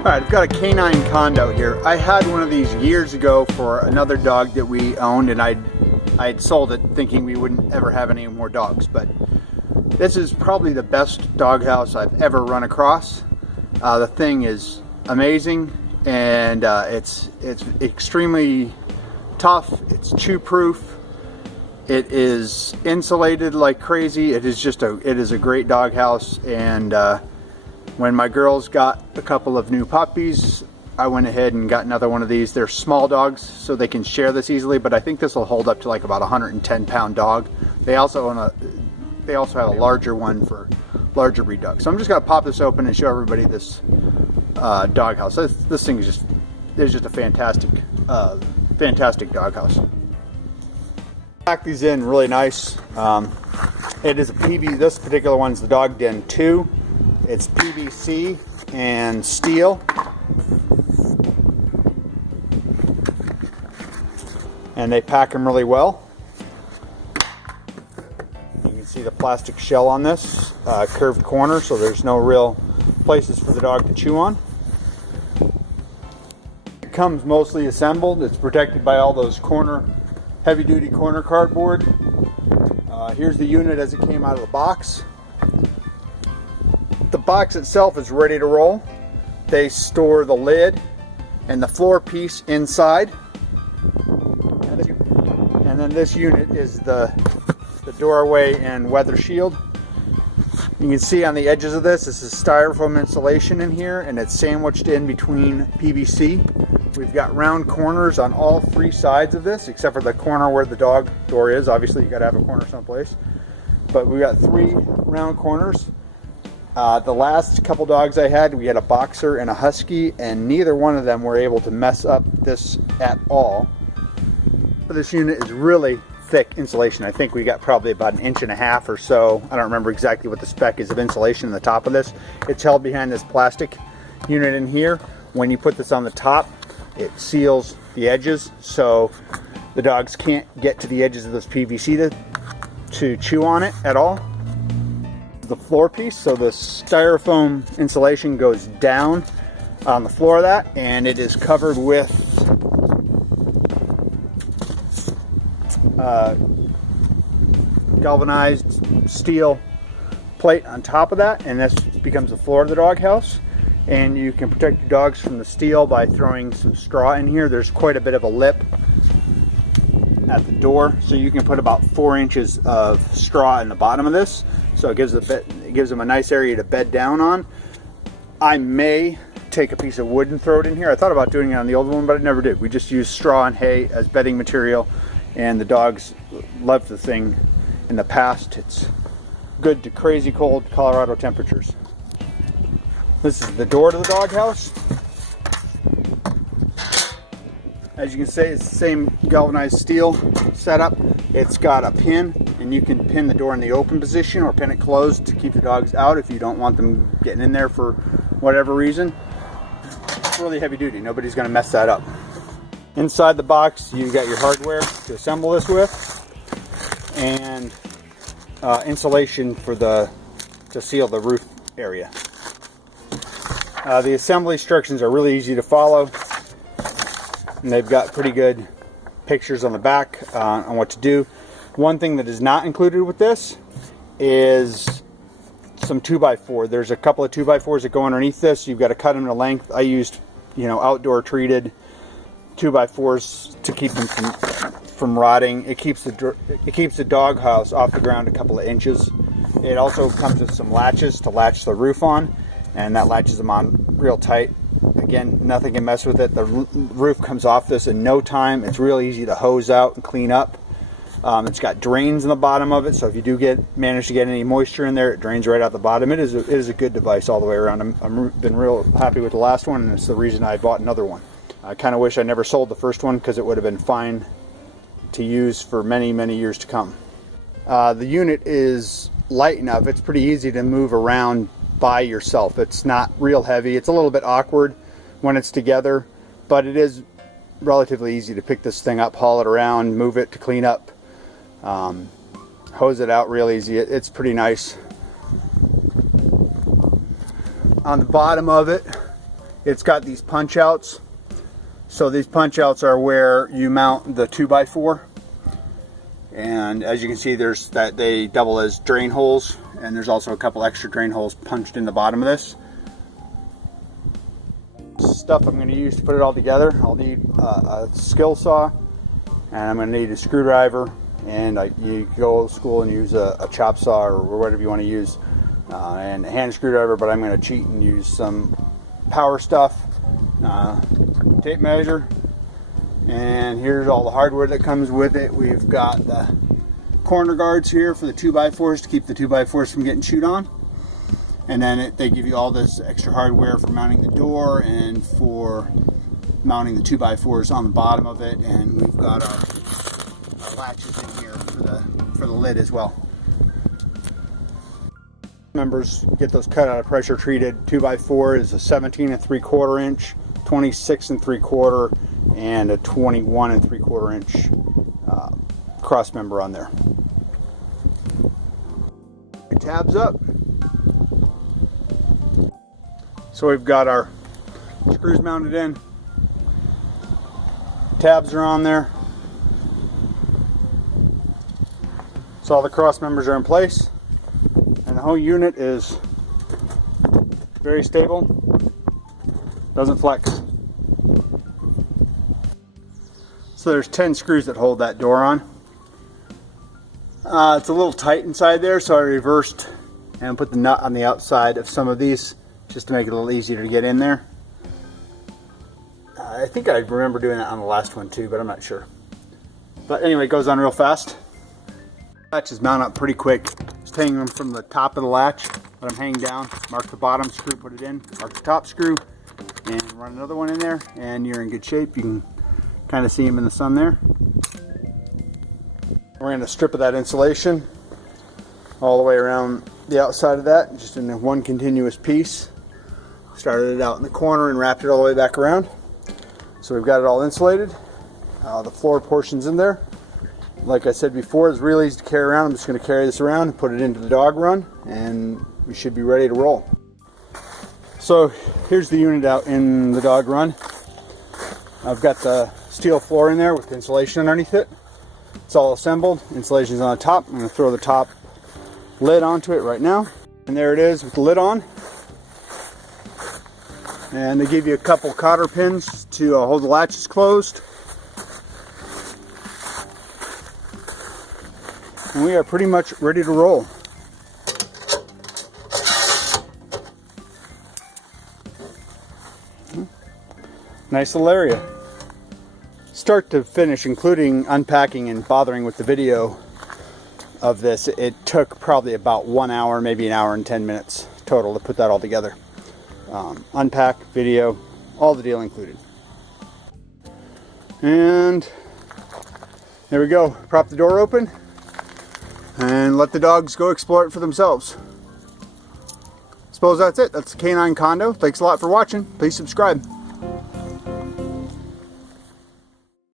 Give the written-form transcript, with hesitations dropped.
Alright, I've got a K9 Condo here. I had one of these years ago for another dog that we owned, and I had sold it thinking we wouldn't ever have any more dogs. But this is probably the best doghouse I've ever run across. The thing is amazing, and it's extremely tough. It's chew-proof. It is insulated like crazy. It is a great doghouse, and when my girls got a couple of new puppies, I went ahead and got another one of these. They're small dogs, so they can share this easily, but I think this will hold up to like about a 110-pound dog. They also have a larger one for larger breed dogs. So I'm just gonna pop this open and show everybody this doghouse. This thing is just a fantastic doghouse. Pack these in really nice. It is a PV. This particular one's the Dog Den 2. It's PVC and steel, and they pack them really well. You can see the plastic shell on this, curved corner, so there's no real places for the dog to chew on. It comes mostly assembled. It's protected by all those heavy-duty corner cardboard. Here's the unit as it came out of the box. The box itself is ready to roll. They store the lid and the floor piece inside. And then this unit is the doorway and weather shield. You can see on the edges of this is styrofoam insulation in here, and it's sandwiched in between PVC. We've got round corners on all three sides of this, except for the corner where the dog door is. Obviously, you got to have a corner someplace. But we've got three round corners. The last couple dogs I had, we had a boxer and a husky, and neither one of them were able to mess up this at all. But this unit is really thick insulation. I think we got probably about 1.5 inches or so. I don't remember exactly what the spec is of insulation in the top of this. It's held behind this plastic unit in here. When you put this on the top, it seals the edges, so the dogs can't get to the edges of this PVC to chew on it at all. The floor piece, so the styrofoam insulation goes down on the floor of that, and it is covered with galvanized steel plate on top of that, and this becomes the floor of the doghouse. And you can protect your dogs from the steel by throwing some straw in here. There's quite a bit of a lip at the door, so you can put about 4 inches of straw in the bottom of this, so it gives them a nice area to bed down on. I may take a piece of wood and throw it in here. I thought about doing it on the old one, but I never did. We just used straw and hay as bedding material, and the dogs loved the thing in the past. It's good to crazy cold Colorado temperatures. This is the door to the doghouse. As you can see, it's the same galvanized steel setup. It's got a pin, and you can pin the door in the open position or pin it closed to keep the dogs out if you don't want them getting in there for whatever reason. It's really heavy duty. Nobody's going to mess that up. Inside the box, you got your hardware to assemble this with, and insulation to seal the roof area. The assembly instructions are really easy to follow, and they've got pretty good pictures on the back on what to do. One thing that is not included with this is some 2x4. There's a couple of 2x4s that go underneath this. You've got to cut them to length. I used, outdoor treated 2x4s to keep them from rotting. It keeps the doghouse off the ground a couple of inches. It also comes with some latches to latch the roof on, and that latches them on real tight. Again, nothing can mess with it. The roof comes off this in no time. It's real easy to hose out and clean up. It's got drains in the bottom of it, so if you do manage to get any moisture in there, it drains right out the bottom. It is a good device all the way around. I've been real happy with the last one, and it's the reason I bought another one. I kind of wish I never sold the first one, because it would have been fine to use for many, many years to come. The unit is light enough. It's pretty easy to move around by yourself. It's not real heavy. It's a little bit awkward when it's together, but it is relatively easy to pick this thing up, haul it around, move it to clean up, hose it out real easy. It's pretty nice. On the bottom of it, it's got these punch outs. So these punch outs are where you mount the 2x4. And as you can see, there's that they double as drain holes, and there's also a couple extra drain holes punched in the bottom of this. Stuff I'm going to use to put it all together. I'll need a skill saw, and I'm going to need a screwdriver, and you can go old school and use a chop saw or whatever you want to use, and a hand screwdriver, but I'm going to cheat and use some power stuff, tape measure, and here's all the hardware that comes with it. We've got the corner guards here for the 2x4s to keep the 2x4s from getting chewed on. And then they give you all this extra hardware for mounting the door and for mounting the 2x4s on the bottom of it. And we've got our latches in here for the lid as well. Members get those cut out of pressure treated. 2x4 is a 17 3/4 inch, 26 3/4, and a 21 3/4 inch cross member on there. Tabs up. So we've got our screws mounted in, tabs are on there, so all the cross members are in place, and the whole unit is very stable, doesn't flex. So there's 10 screws that hold that door on. It's a little tight inside there, so I reversed and put the nut on the outside of some of these just to make it a little easier to get in there. I think I remember doing that on the last one too, but I'm not sure. But anyway, it goes on real fast. Latches mount up pretty quick. Just hang them from the top of the latch, let them hang down, mark the bottom screw, put it in, mark the top screw, and run another one in there, and you're in good shape. You can kind of see them in the sun there. We're going to strip of that insulation all the way around the outside of that, just in one continuous piece. Started it out in the corner and wrapped it all the way back around. So we've got it all insulated. The floor portion's in there. Like I said before, it's really easy to carry around. I'm just going to carry this around and put it into the dog run, and we should be ready to roll. So here's the unit out in the dog run. I've got the steel floor in there with insulation underneath it. It's all assembled. Insulation's on the top. I'm going to throw the top lid onto it right now. And there it is with the lid on. And they give you a couple cotter pins to hold the latches closed. And we are pretty much ready to roll. Nice little area. Start to finish, including unpacking and bothering with the video of this, it took probably about 1 hour, maybe an hour and 10 minutes total to put that all together. Unpack, video, all the deal included. And there we go. Prop the door open and let the dogs go explore it for themselves. Suppose that's it. That's the K9 Condo. Thanks a lot for watching. Please subscribe.